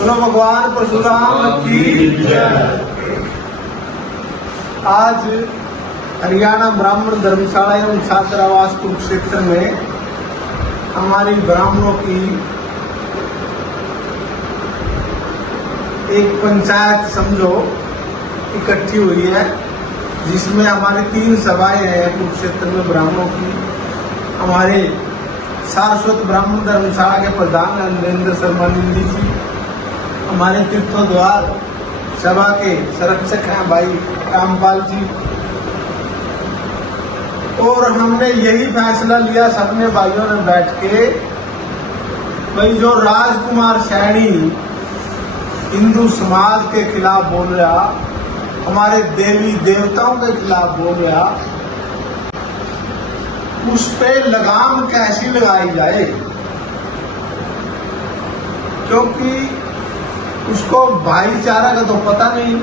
बोलो भगवान परशुराम की जय। आज हरियाणा ब्राह्मण धर्मशाला एवं छात्रावास कुरुक्षेत्र में हमारी ब्राह्मणों की एक पंचायत समझो इकट्ठी हुई है, जिसमें हमारी 3 सभाएं हैं कुरुक्षेत्र में ब्राह्मणों की। हमारे सारस्वत ब्राह्मण धर्मशाला के प्रधान नरेंद्र शर्मा निंदी जी, हमारे तीर्थोद्वार सभा के संरक्षक हैं भाई रामपाल जी, और हमने यही फैसला लिया सबने भाइयों ने बैठ के, भाई जो राजकुमार सैनी हिंदू समाज के खिलाफ बोल रहा, हमारे देवी देवताओं के खिलाफ बोल रहा, उस पे लगाम कैसी लगाई जाए, क्योंकि उसको भाईचारा का तो पता नहीं,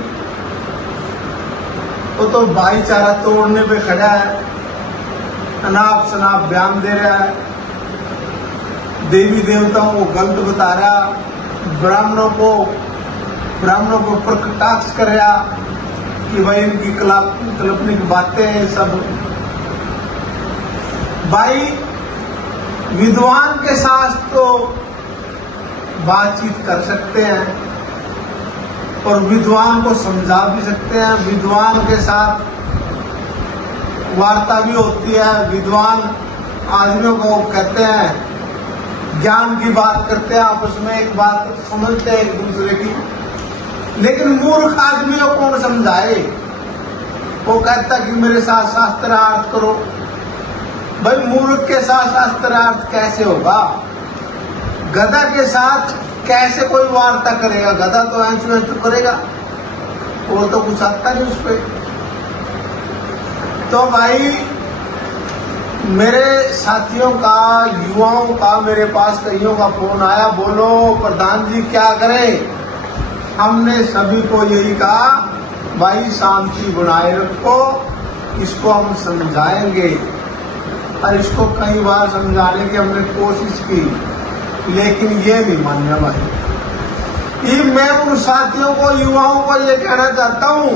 वो तो भाईचारा तोड़ने पे खड़ा है, अनाप शनाप बयान दे रहा है, देवी देवताओं को गलत बता रहा, ब्राह्मणों को ऊपर कटाक्ष कर रहा कि भाई इनकी काल्पनिक बातें हैं सब। भाई विद्वान के साथ तो बातचीत कर सकते हैं और विद्वान को समझा भी सकते हैं, विद्वान के साथ वार्ता भी होती है, विद्वान आदमियों को कहते हैं ज्ञान की बात करते हैं, आपस में एक बात समझते हैं एक दूसरे की। लेकिन मूर्ख आदमी को कौन समझाए? वो कहता कि मेरे साथ शास्त्रार्थ करो। भाई मूर्ख के साथ शास्त्रार्थ कैसे होगा? गधा के साथ कैसे कोई वार्ता करेगा? गधा तो ऐचू करेगा, और तो कुछ आता नहीं उस पर। तो भाई मेरे साथियों का, युवाओं का मेरे पास कईयों का फोन आया, बोलो प्रधान जी क्या करें? हमने सभी को यही कहा, भाई शांति बनाए रखो, इसको हम समझाएंगे। और इसको कई बार समझाने की हमने कोशिश की, लेकिन ये नहीं मानना भाई। ये मैं उन साथियों को, युवाओं को ये कहना चाहता हूं,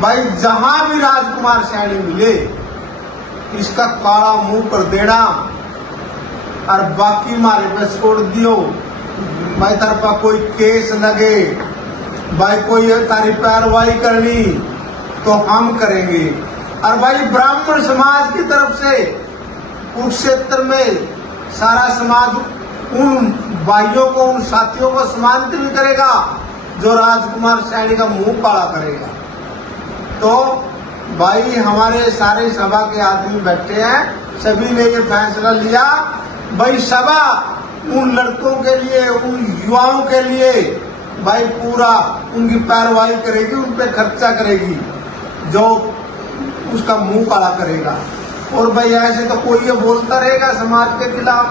भाई जहां भी राजकुमार सैनी मिले इसका काला मुंह कर देना, और बाकी मारे पे छोड़ दियो। भाई तरफा कोई केस लगे, भाई कोई तारी कार्रवाई करनी तो हम करेंगे। और भाई ब्राह्मण समाज की तरफ से कुरुक्षेत्र में सारा समाज उन भाइयों को, उन साथियों को सम्मानित भी करेगा जो राजकुमार सैनी का मुंह काला करेगा। तो भाई हमारे सारे सभा के आदमी बैठे हैं, सभी ने ये फैसला लिया, भाई सभा उन लड़कों के लिए, उन युवाओं के लिए भाई पूरा उनकी पैरवाई करेगी, उन पे खर्चा करेगी जो उसका मुंह काला करेगा। और भाई ऐसे तो कोई ये बोलता रहेगा समाज के खिलाफ।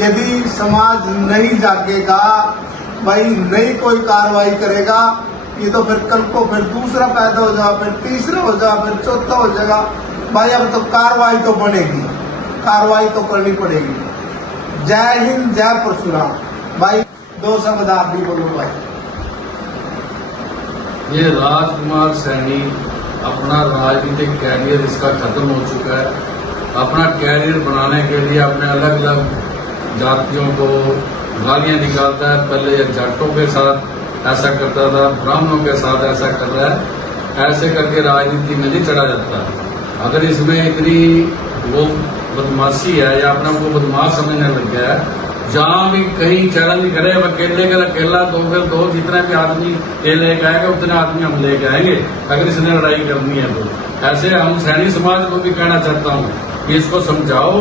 यदि समाज नहीं जागेगा, भाई नहीं कोई कार्रवाई करेगा, ये तो फिर कल को फिर दूसरा पैदा हो जाएगा, फिर तीसरा हो जाएगा, फिर चौथा हो जाएगा। भाई अब तो कार्रवाई तो बनेगी, कार्रवाई तो करनी पड़ेगी। जय हिंद, जय परशुराम। भाई 2 शब्द आप भी बोलो भाई। ये राजकुमार सैनी अपना राजनीतिक कैरियर इसका खत्म हो चुका है। अपना कैरियर बनाने के लिए अपने अलग अलग जातियों को गालियां निकालता है। पहले ये जाटों के साथ ऐसा करता था, ब्राह्मणों के साथ ऐसा कर रहा है। ऐसे करके राजनीति में नहीं चढ़ा जाता। अगर इसमें इतनी वो बदमाशी है या अपने को बदमाश समझने लग गया है, जहां भी कहीं चैलेंज करे, अब अकेले का अकेला, 2 फिर 2, जितने भी आदमी ये लेके आएगा उतने आदमी हम लेके आएंगे अगर इसने लड़ाई करनी है तो। ऐसे हम सैनी समाज को भी कहना चाहता हूँ कि इसको समझाओ,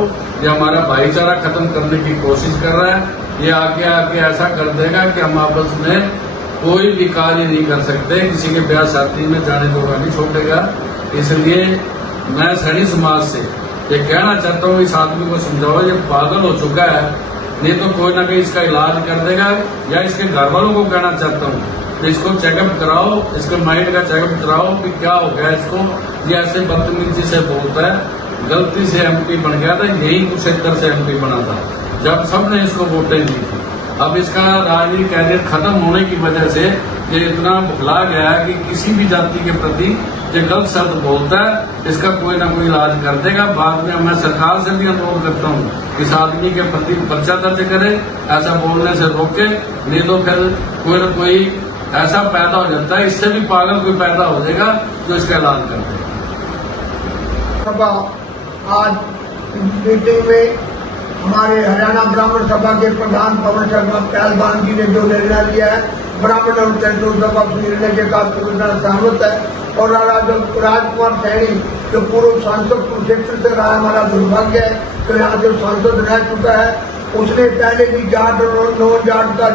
ये हमारा भाईचारा खत्म करने की कोशिश कर रहा है। ये आगे ऐसा कर देगा कि हम आपस में कोई भी कार्य नहीं कर सकते, किसी के ब्याह शादी में जाने को नहीं छोड़ेगा। इसलिए मैं सैनी समाज से ये कहना चाहता हूँ, इस आदमी को समझाओ, ये पागल हो चुका है, नहीं तो कोई ना कोई इसका इलाज कर देगा। या इसके घर वालों को कहना चाहता हूँ कि इसको चेकअप कराओ, इसके माइंड का चेकअप कराओ कि क्या हो गया इसको, ये ऐसे बदतमीजी से बोलता है। गलती से एमपी बन गया था, यही कुरुक्षेत्र से एमपी बना था जब सबने इसको वोटें दी थी। अब इसका राजनीतिक कैरियर खत्म होने की वजह से ये इतना भुला गया है कि किसी भी जाति के प्रति जो गलत शब्द बोलता है इसका कोई ना कोई इलाज कर देगा। बाद में मैं सरकार से भी अनुरोध करता हूँ कि इस आदमी के प्रति पर्चा दर्ज करे, ऐसा बोलने से रोके, नहीं तो फिर कोई न कोई ऐसा पैदा हो जाता है, इससे भी पागल कोई पैदा हो जाएगा जो इसका इलाज कर देगा। सभा आज मीटिंग में हमारे हरियाणा ब्राह्मण सभा के प्रधान पवन शर्मा पहलवान जी ने जो निर्णय लिया है, ब्राह्मण और सेंट्रल सभा उस निर्णय के साथ पूरी तरह सहमत है। और राजकुमार सैनी जो पूर्व सांसद कुरुक्षेत्र से रहा, हमारा दुर्भाग्य है तो यहाँ जो सांसद रह चुका है, उसने पहले भी जाट और नॉन जाट का